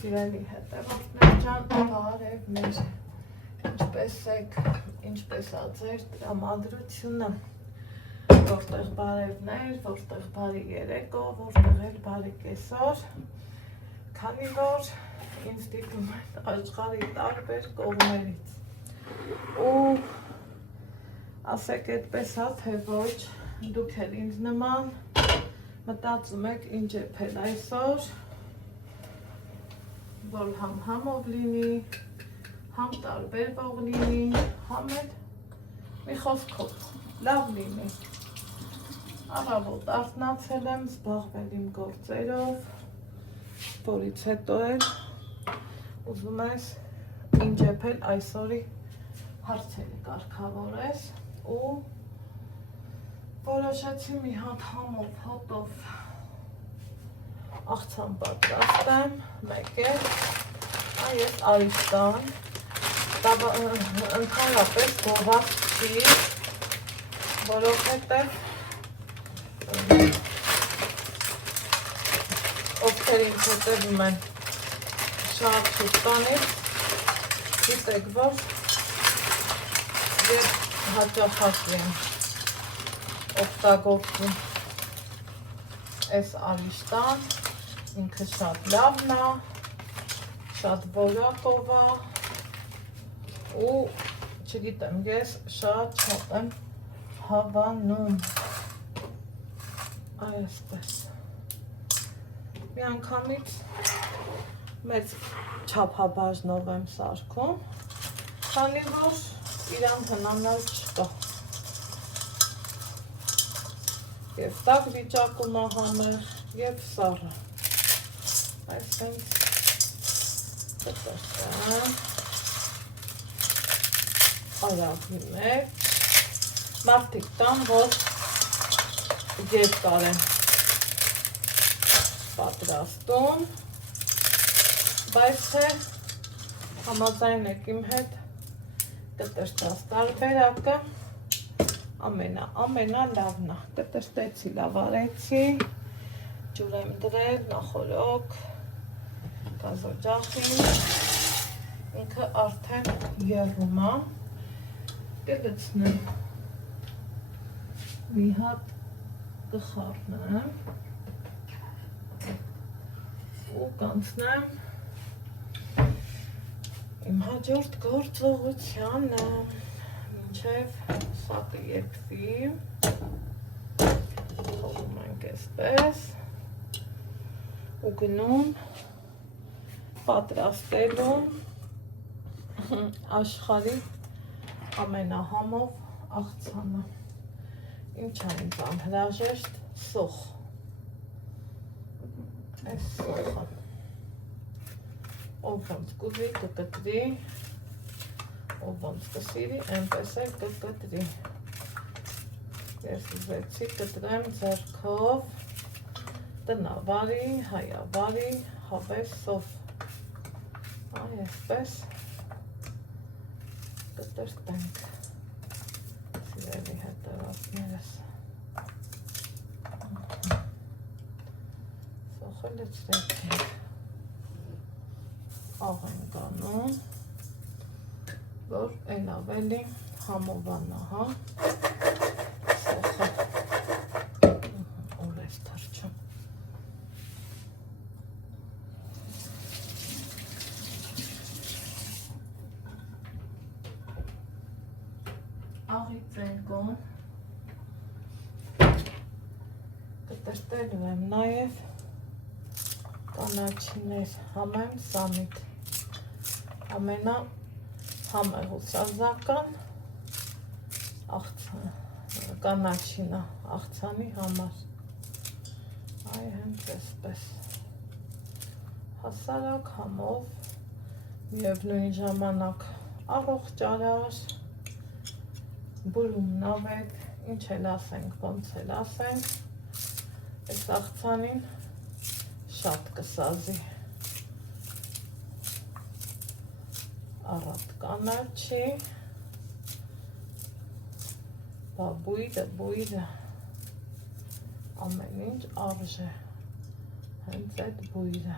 Սիրելի հետևորդներ ջան, բարևներ, ինչպես եք, ինչպես ա ձեր տրամադրությունը, որտեղ բարևներ, որտեղ բարի երեկո, որտեղ էլ բարի կեսօր, քանի որ ինձ դիտում են աշխարհի տարբեր կողմերից ու ասեք այդպես հա, թե ոչ, դուք էլ ինձ նման մտածում եք ինչ է փել այսօր, որ համ համով լինի, համ տարբերվող լինի, համ էլ մի խոսքով լավ լինի։ Առավոտ արթնացել եմ, զբաղվել իմ գործերով, որից հետո էլ ուզում ես ինչ է փել այսօրի հարցերը կարգավորես ու որոշեցի մի հատ համով հոտով աղցան պատրաստեմ, մեկ է, այս արիստան, ընդհանրապես գովակ չի, որովհետև ովքեր ինձ հետևում են շատ շուտանից, գիտեք, որ և հաճախակի եմ օգտագործում այս արիստան, ինքը շատ լավն է, շատ որակով է ու չգիտեմ, ես շատ եմ հավանում այսպես մի անգամից մեծ չափաբաժնով եմ սարքում, քանի որ իրան հնանալ չկա և տաք վիճակում է համեղ և սառը այսպես կտրտեմ արագի մեջ մարդիկ տան, որ երկար են պատրաստում, բայց թե համաձայն եք իմ հետ կտրտած տարբերակը ամենալավն է, կտրտեցի, լավ արեցի, ջուր եմ դրել, նախորոք, գազօջախին, ինքը արդեն եռում է, կլցնեմ, մի հատ կխառնեմ ու կանցնեմ իմ հաջորդ գործողությանը, մինչև սատը եփվի, թողում ենք այսպես ու գնում պատրաստելու աշխարհի ամենահամով աղցանը, ինչ է ինձ անհրաժեշտ սոխ, այս սոխը, ով ոնց կուզի կկտրի, ով ոնց կսիրի, այնպես էլ կկտրի, ես ուզեցի կտրեմ ձեռքով, տնավարի, հայավարի, հավեսով, այսպես կտրտենք, սիրելի հետևորդներս, սոխը լցրեցինք, աղ ենք անում, որ էլ ավելի համովանա, հա, սոխը, ուր ես թրջում, աղի ծենկում, կտրտելու եմ նաև կանաչիներ, համեմ սամիտ, ամենա համեղուսազական կանաչինը աղցանի համար, այ հենց այսպես, հասարակ համով, միևնույն ժամանակ առողջարար, բուրում նավեք, ինչ էլ ասենք, ոնց էլ ասենք, այս աղցանին շատ կսազի, առատ կանաչի, բույրը, ամեն ինչ արժե, հենց այդ բույրը,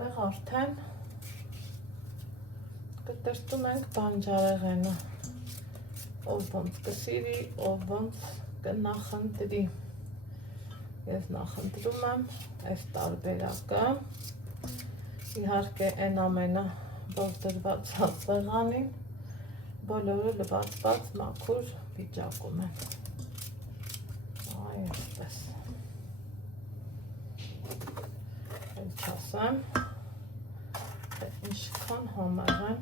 Այստեղ արդեն կտրտում ենք բանջարեղենը, ով ոնց կսիրի, ով ոնց կնախընտրի։ Ես նախընտրում եմ այս տարբերակը, իհարկե այն ամենը, որ դրված է սեղանին, բոլորը լվացված մաքուր վիճակում են։ Այ այսպես։ Էլ չասեմ, ինչքան համեղ են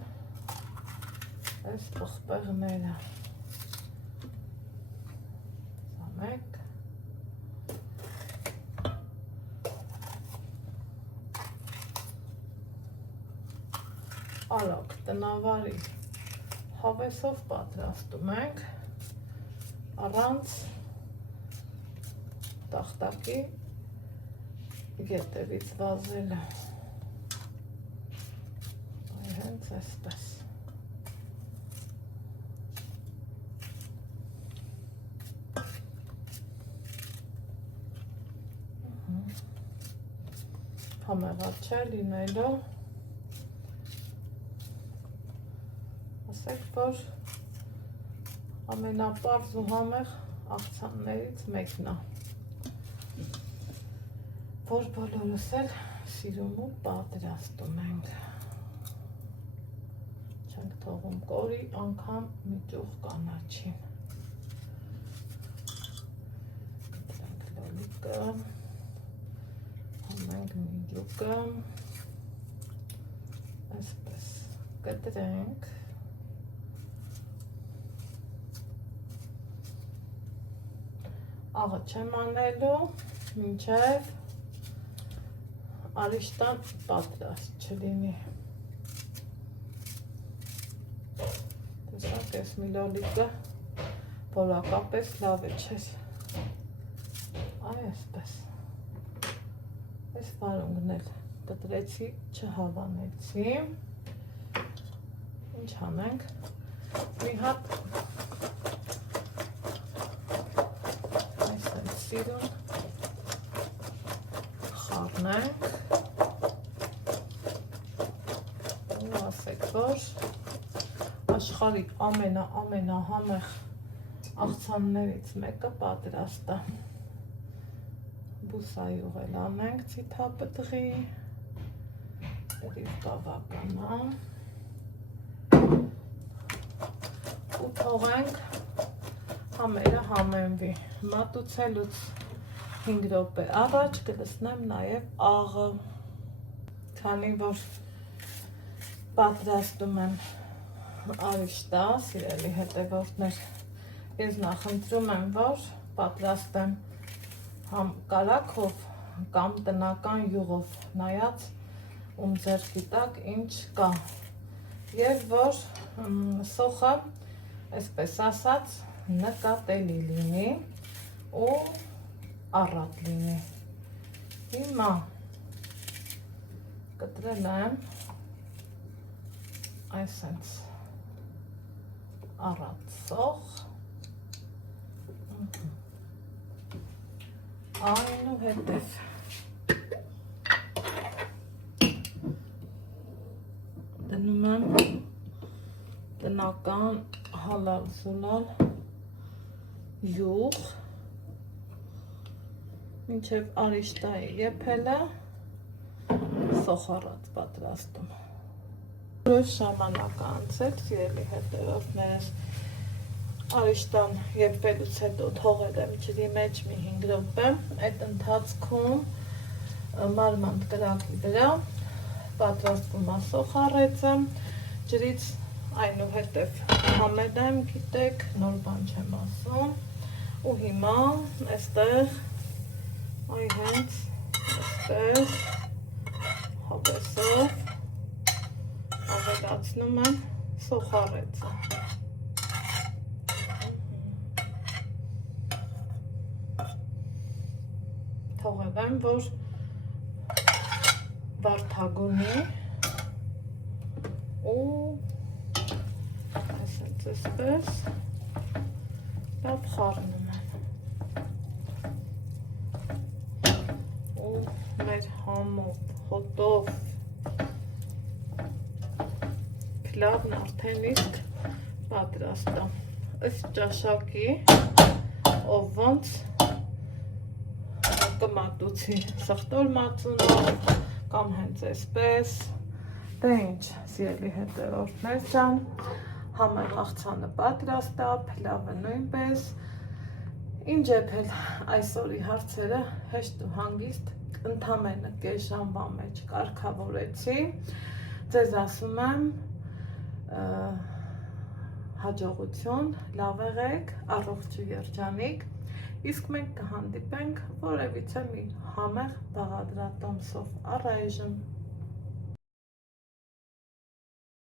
այս պղպեղները։ Սա մեկ։ Արագ տնավարի հավեսով պատրաստում ենք, առանց տախտակի ետևից վազելը։ Հենց այսպես։ Համեղաչը լինելու, ասեք, որ ամենապարզ ու համեղ աղցաններից մեկն է, որ բոլորս էլ սիրում ու պատրաստում ենք։ Չենք թողում կորի, անգամ միջուղ կանաչին։ Կտրենք լոլիկը, հանենք միջուկը, այսպես կտրենք։ Աղը չեմ անելու, մինչև արիշտան պատրաստ չլինի։ Տեսակ ես մի լոլիկը որակապես լավ է չես։ Այ այսպես։ Այս վարունգն էլ կտրեցի, չհավանեցի։ Ինչ անենք։ Մի հատ այս եմ սիրում խառնենք ու ասեք, որ աշխարհի ամենահամեղ աղցաններից մեկը պատրաստ է։ Բուսայուղ էլ անենք ցիթապտղի, դրիվ բավական է։ Ու թողենք համերը համենվի։ Մատուցելուց 5 րոպե առաջ կլսնեմ նաև աղը, քանի որ պատրաստում եմ արիշտա, սիրելի հետևորդներ, ես նախընտրում եմ, որ պատրաստեմ համ կարագով կամ տնական յուղով, նայած ում ձեռքի տակ ինչ կա, և որ սոխը, այսպես ասած, նկատելի լինի ու առատ լինի։ Հիմա կտրել եմ այսենց առատ սոխ, այնուհետև դնում եմ տնական հալալ զուլալ յուղ, մինչև արիշտայի եփելը սոխառած պատրաստում։ Որոշ ժամանակ անցել, սիրելի հետևորդներս, արիշտան եփելուց հետո թողել եմ ջրի մեջ մի 5 րոպե, այդ ընթացքում մարմանդ կրակի վրա պատրաստվում է սոխառեցը, ջրից այնուհետև համել եմ, գիտեք, նոր բան չեմ ասում, ու հիմա այստեղ այ հենց այստեղ հավեսով ավելացնում եմ սոխառեցը։ Թողել եմ, որ վարդագունի ու այսպես լավ խառնում եմ ու մեր համով, հոտով փլավն արդեն իսկ պատրաստ է։ Ըստ ճաշակի, ով ոնց կմատուցի սխտոր մածունով կամ հենց այսպես։ Դե ինչ, սիրելի հետևորդներ ջան, համեղ աղցանը պատրաստ է, փլավը նույնպես։ Ինչ եփել այսօրի հարցերը հեշտ ու հանգիստ ընդամենը կես ժամվա մեջ կարգավորեցի։ Ձեզ ասում եմ հաջողություն, լավ եղեք, առողջ ու երջանիկ, իսկ մենք կհանդիպենք որևիցե մի համեղ բաղադրատոմսով առայժմ։